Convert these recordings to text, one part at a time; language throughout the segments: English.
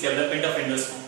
is development of endosperm.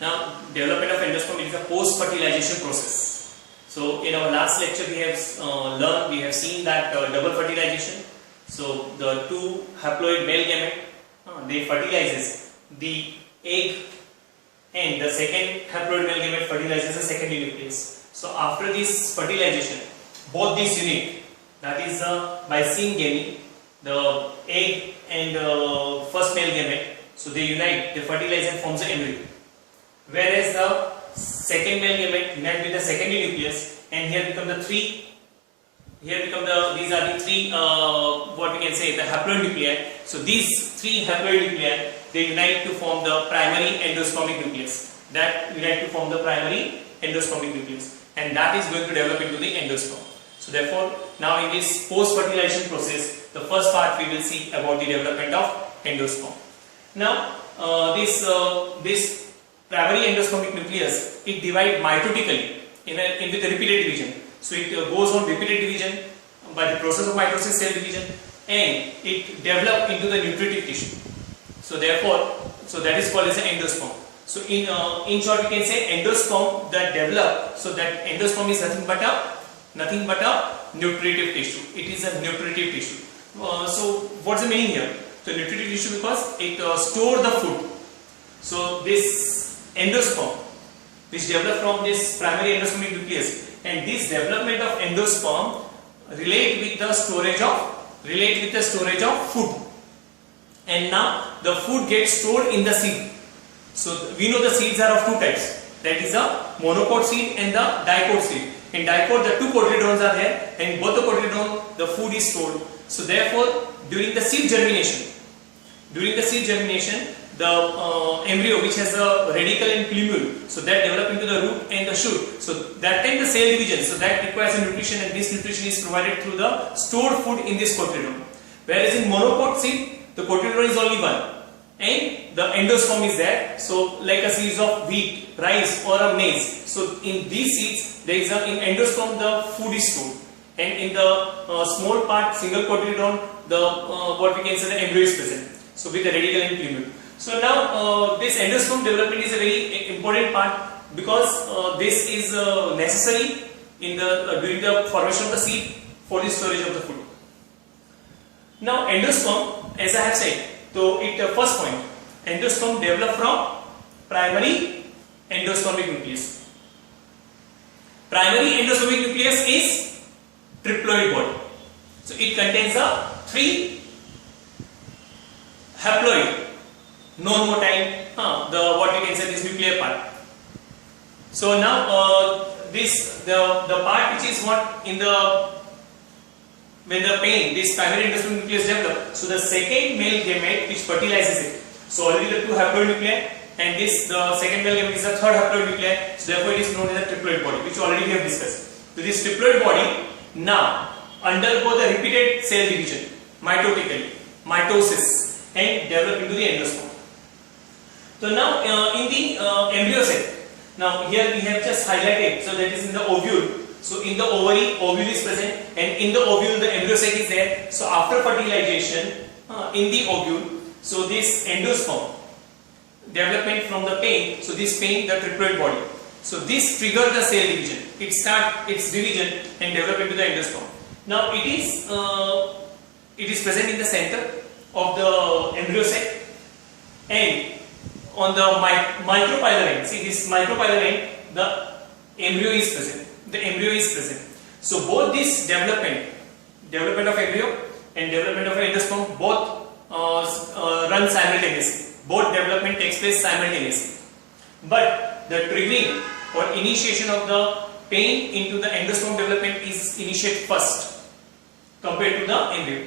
Now, development of endosperm is a post-fertilization process. So, in our last lecture we have seen that double fertilization. So, the two haploid male gamete they fertilizes the egg, and the second haploid male gamete fertilizes the secondary nucleus. So, after this fertilization, both these unit, that is by seeing gamete, the egg and first male gamete, so they unite, they fertilize and forms the embryo. Whereas the second male gamete unite with the secondary nucleus, and here become the three. Here become these are the three what we can say the haploid nuclei. So these three haploid nuclei they unite to form the primary endospermic nucleus. That unite to form the primary endospermic nucleus, and that is going to develop into the endosperm. So therefore, now in this post-fertilization process, the first part we will see about the development of endosperm. Now this primary endospermic nucleus, it divides mitotically with the repeated division. So it goes on repeated division by the process of mitosis, cell division, and it develops into the nutritive tissue. So therefore, that is called as an endosperm. So in short, we can say endosperm that develop. So that endosperm is nothing but a nutritive tissue. It is a nutritive tissue. So what's the meaning here? So nutritive tissue because it stores the food. So this endosperm, which develop from this primary endospermic nucleus, and this development of endosperm relate with the storage of food. And now the food gets stored in the seed. So we know the seeds are of two types. That is a monocot seed and the dicot seed. In dicot, the two cotyledons are there, and both the cotyledons the food is stored. So therefore, during the seed germination, the embryo which has a radicle and plumule, so that develop into the root and the shoot. So that time the cell division, so that requires a nutrition, and this nutrition is provided through the stored food in this cotyledon. Whereas in monocot seed, the cotyledon is only one, and the endosperm is there. So like a seeds of wheat, rice, or a maize. So in these seeds, there is in endosperm the food is stored, and in the small part, single cotyledon, the what we can say the embryo is present. So with the radicle and plumule. So now this endosperm development is a very important part because this is necessary in the during the formation of the seed for the storage of the food. Now endosperm, as I have said, so first point, endosperm develop from primary endospermic nucleus. Primary endospermic nucleus is triploid body. So it contains a three haploid non-motile, what we can say this nuclear part. So now the part which is what in the when the pain, this primary endospermic nucleus develop, so the second male gamete which fertilizes it. So already the two haploid nuclei, and the second male gamete is the third haploid nuclei. So therefore it is known as a triploid body, which already we have discussed. So this triploid body now undergo the repeated cell division, mitotically, mitosis, and develop into the endosperm. So now in the embryo sac, now here we have just highlighted, so that is in the ovule. So in the ovary, ovule is present, and in the ovule the embryo sac is there. So after fertilization in the ovule, so this endosperm development from the pain, so this pain the triploid body. So this triggers the cell division. It starts its division and develop into the endosperm. Now it is present in the center of the embryo sac, and on the micropylar end, see this micropylar end, the embryo is present. So both this development of embryo and development of endosperm both run simultaneously. Both development takes place simultaneously. But the triggering or initiation of the pain into the endosperm development is initiated first compared to the embryo.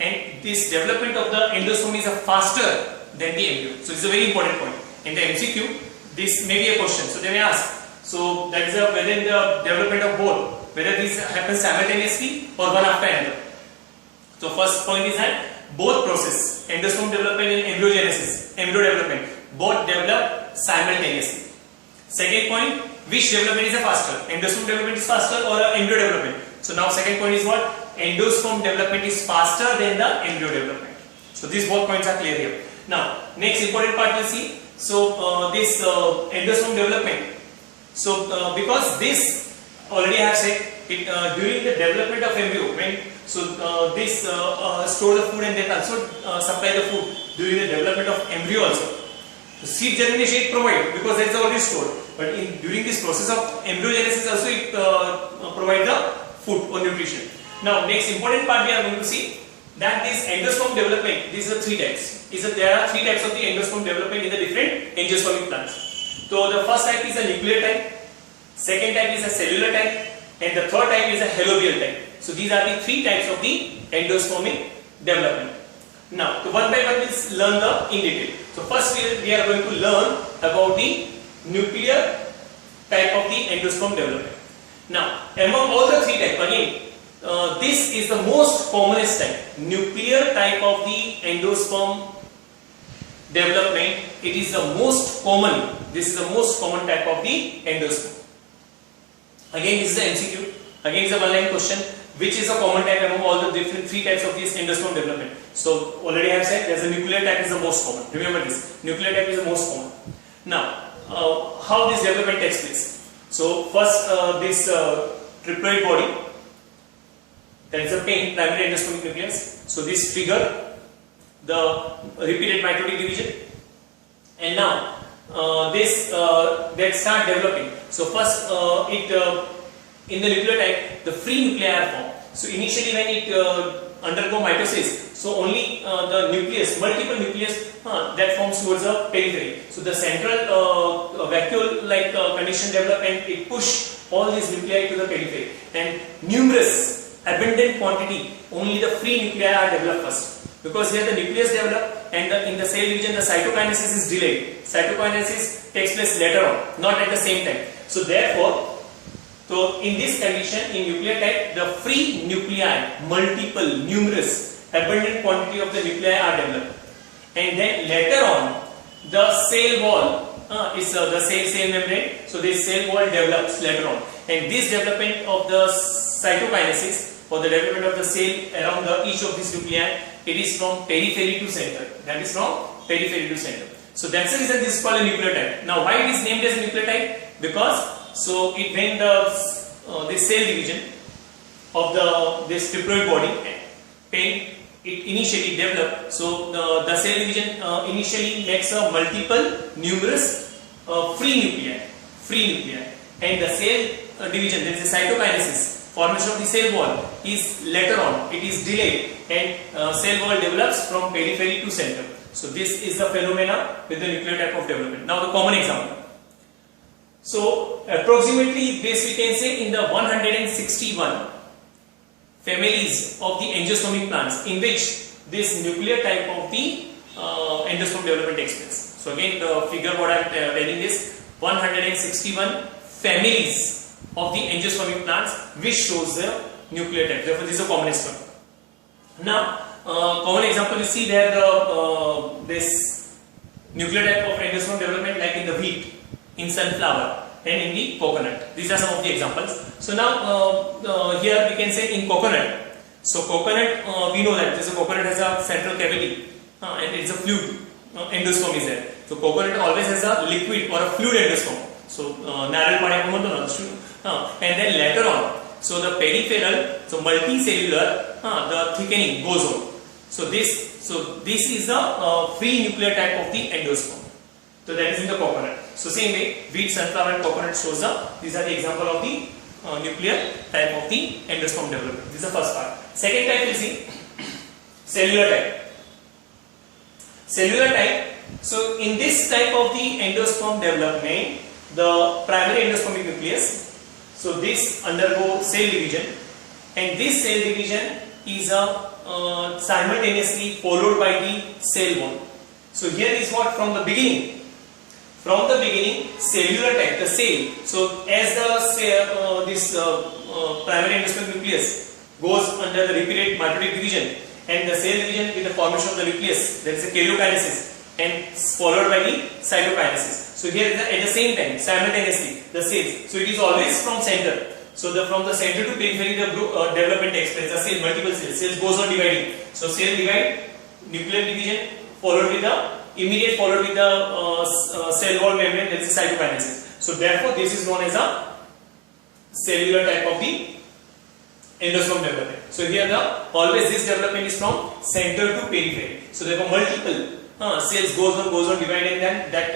And this development of the endosperm is faster than the embryo. So it's a very important point. In the MCQ, this may be a question. So they may ask. So that is whether in the development of both, whether this happens simultaneously or one after another. So first point is that both process, endosperm development and embryogenesis, embryo development, both develop simultaneously. Second point, which development is faster? Endosperm development is faster or embryo development? So now second point is what? Endosperm development is faster than the embryo development. So these both points are clear here. Now next important part we'll see. So this endosperm development. So because this already I have said it, during the development of embryo, when this store the food and then also supply the food during the development of embryo also. So seed germination it provide because that is already stored. But during this process of embryogenesis also it provide the food or nutrition. Now next important part we are going to see that this endosperm development, these are three types. There are three types of the endosperm development in the different angiospermic plants. So the first type is a nuclear type, second type is a cellular type, and the third type is a halobial type. So these are the three types of the endospermic development. Now, one by one we'll learn the in detail. So first we are going to learn about the nuclear type of the endosperm development. Now, among all the three types, again, this is the most commonest type, nuclear type of the endosperm development. It is the most common. This is the most common type of the endosperm. Again, this is the MCQ. Again, it's a one-line question. Which is a common type among all the different three types of this endosperm development? So already I have said there's a nuclear type is the most common. Remember this. Nuclear type is the most common. Now, how this development takes place? So first, this triploid body. There is a primary endospermic nucleus. So this figure, the repeated mitotic division, and now this that start developing. So first, in the nuclear type, the free nuclei are formed. So initially, when it undergo mitosis, so only the nucleus, multiple nucleus that forms towards the periphery. So the central vacuole-like condition develop and it push all these nuclei to the periphery. And numerous, abundant quantity, only the free nuclei are developed first. Because here the nucleus develop and in the cell division the cytokinesis is delayed. Cytokinesis takes place later on, not at the same time. So therefore, in this condition, in nuclear type, the free nuclei, multiple, numerous, abundant quantity of the nuclei are developed. And then later on, the cell wall is the cell membrane. So this cell wall develops later on. And this development of the cytokinesis or the development of the cell around each of these nuclei, it is from periphery to center. That is from periphery to center. So that's the reason this is called a nuclear type. Now why it is named as a nuclear type? Because when this cell division of this triploid body, it initially developed. So the cell division initially makes a multiple, numerous free nuclei, and the cell division, there is a cytokinesis, formation of the cell wall is later on. It is delayed, and cell wall develops from periphery to center. So this is the phenomena with the nuclear type of development. Now the common example. So approximately this we can say in the 161 families of the angiospermic plants in which this nuclear type of the endosperm development takes place. So again the figure what I am telling is 161 families of the angiospermic plants which shows the nuclear type. Therefore this is the commonest one. Now common example you see there this nuclear type of endosperm development like in the wheat, in sunflower, and in the coconut. These are some of the examples. So now here we can say in coconut. So coconut, we know that this coconut has a central cavity and it's a fluid endosperm is there. So coconut always has a liquid or a fluid endosperm. So and then later on, so the peripheral, so multicellular, the thickening goes on. So this is the free nuclear type of the endosperm. So that is in the coconut. So same way, wheat, sunflower and coconut shows up. These are the example of the nuclear type of the endosperm development. This is the first part. Second type is the cellular type. Cellular type. So in this type of the endosperm development, the primary endospermic nucleus, so this undergo cell division, and this cell division is simultaneously followed by the cell wall. So here is what from the beginning. From the beginning, cellular type, the cell. So as the primary endospermic nucleus goes under the repeated mitotic division, and the cell division with the formation of the nucleus, there is a karyokinesis, and followed by the cytokinesis. So here at the same time, simultaneously, the cells. So it is always from center. So from the center to periphery, the development takes place. The cell, multiple cells goes on dividing. So cell divide, nuclear division, followed with the immediate followed with the cell wall membrane, that is cytokinesis. So therefore this is known as a cellular type of the endosperm development. So here always this development is from center to periphery. So therefore multiple cells goes on dividing, then that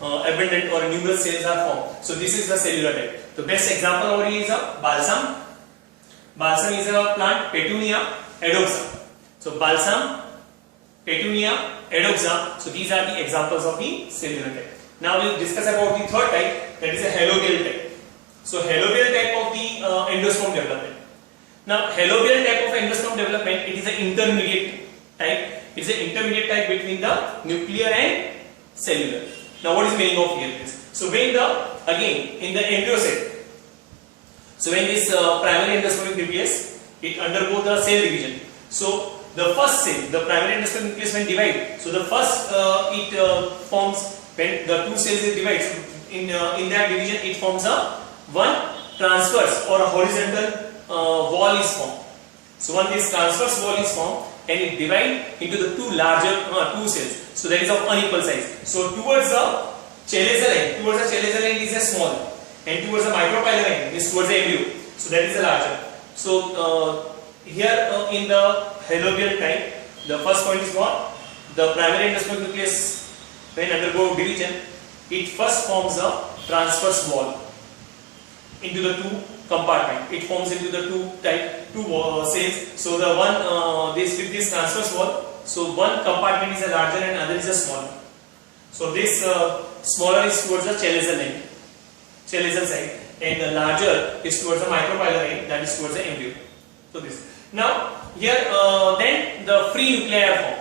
abundant or numerous cells are formed. So this is the cellular type. The best example over here is a balsam. Balsam is a plant, Petunia edoxa. So balsam, Petunia edoxa. So these are the examples of the cellular type. Now we will discuss about the third type, that is a halobial type. So halobial type of the endosperm development. Now halobial type of endosperm development, it is an intermediate type. It is an intermediate type between the nuclear and cellular. Now what is the meaning of here this? So when again in the embryo cell, so when this primary endospermic nucleus, it undergoes the cell division. So the first cell, the primary endospermic nucleus when divide, so the first it forms, when the two cells is divided, so in that division it forms a one transverse or a horizontal wall is formed. So when this transverse wall is formed and it divide into the two larger two cells, so that is of unequal size. So towards the chalazial end is a small, and towards the micropylar end is towards the embryo, so that is a larger. So here in the halobial type, the first point is what? The primary endospermic nucleus when undergo division, it first forms a transverse wall into the two compartment. It forms into the two cells. So the one with this transverse wall, so one compartment is a larger and other is a smaller. So this smaller is towards the chalazial side, and the larger is towards the micropylar end, that is towards the embryo. So this. Now here then the free nuclei are formed,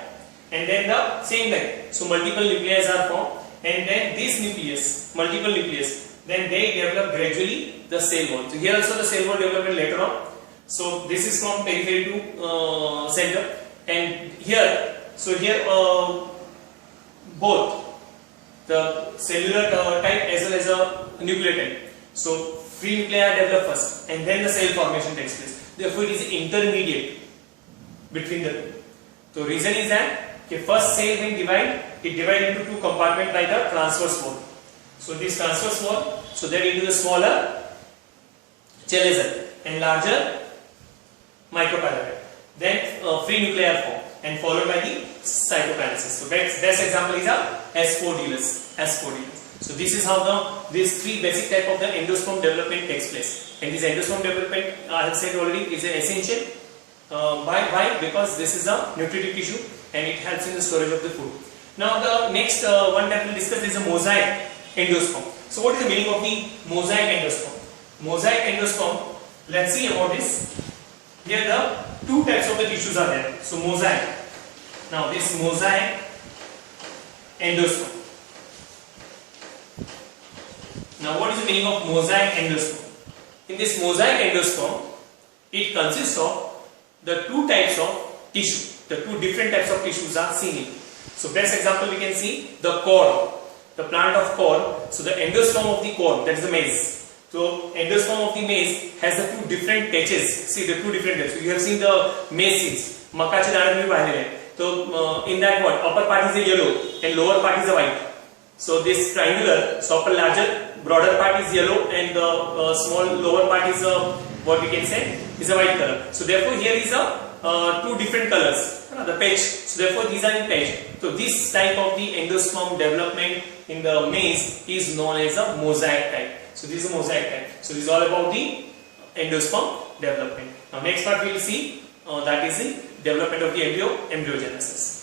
and then the same like, so multiple nuclei are formed, and then this nucleus, multiple nucleus, then they develop gradually the cell wall. So here also the cell wall development later on. So this is from periphery to center, and here, so here both the cellular type as well as a nuclear type. So free nuclei are developed first, and then the cell formation takes place. Therefore, it is intermediate between the two. So reason is that first cell when divide, it divides into two compartments by the transverse wall. So this transverse wall, so that into the smaller chalazial and larger micropylar. Then free nuclei are formed and followed by the cytokinesis. So best example is a S4-Dulus. So this is how these three basic type of the endosperm development takes place. And this endosperm development, I have said already, is an essential. Why? Because this is a nutritive tissue and it helps in the storage of the food. Now the next one that we will discuss is a mosaic endosperm. So what is the meaning of the mosaic endosperm? Mosaic endosperm, let's see about this. Here the two types of the tissues are there. So mosaic. Now this mosaic endosperm. Now what is the meaning of mosaic endosperm? In this mosaic endosperm, it consists of the two types of tissue. The two different types of tissues are seen in. So best example we can see the cord, the plant of cord. So the endosperm of the cord, that is the maize. So endosperm of the maize has the two different touches. See the two different types. So you have seen the maize seeds. Makache dana mein paहिले. So in that what? Upper part is a yellow and lower part is a white. So this triangular, so upper larger, broader part is yellow and the small lower part is what we can say is a white color. So therefore here is a two different colors, the patch. So therefore these are in patch. So this type of the endosperm development in the maize is known as a mosaic type. So this is a mosaic type. So this is all about the endosperm development. Now next part we will see that is the development of the embryogenesis.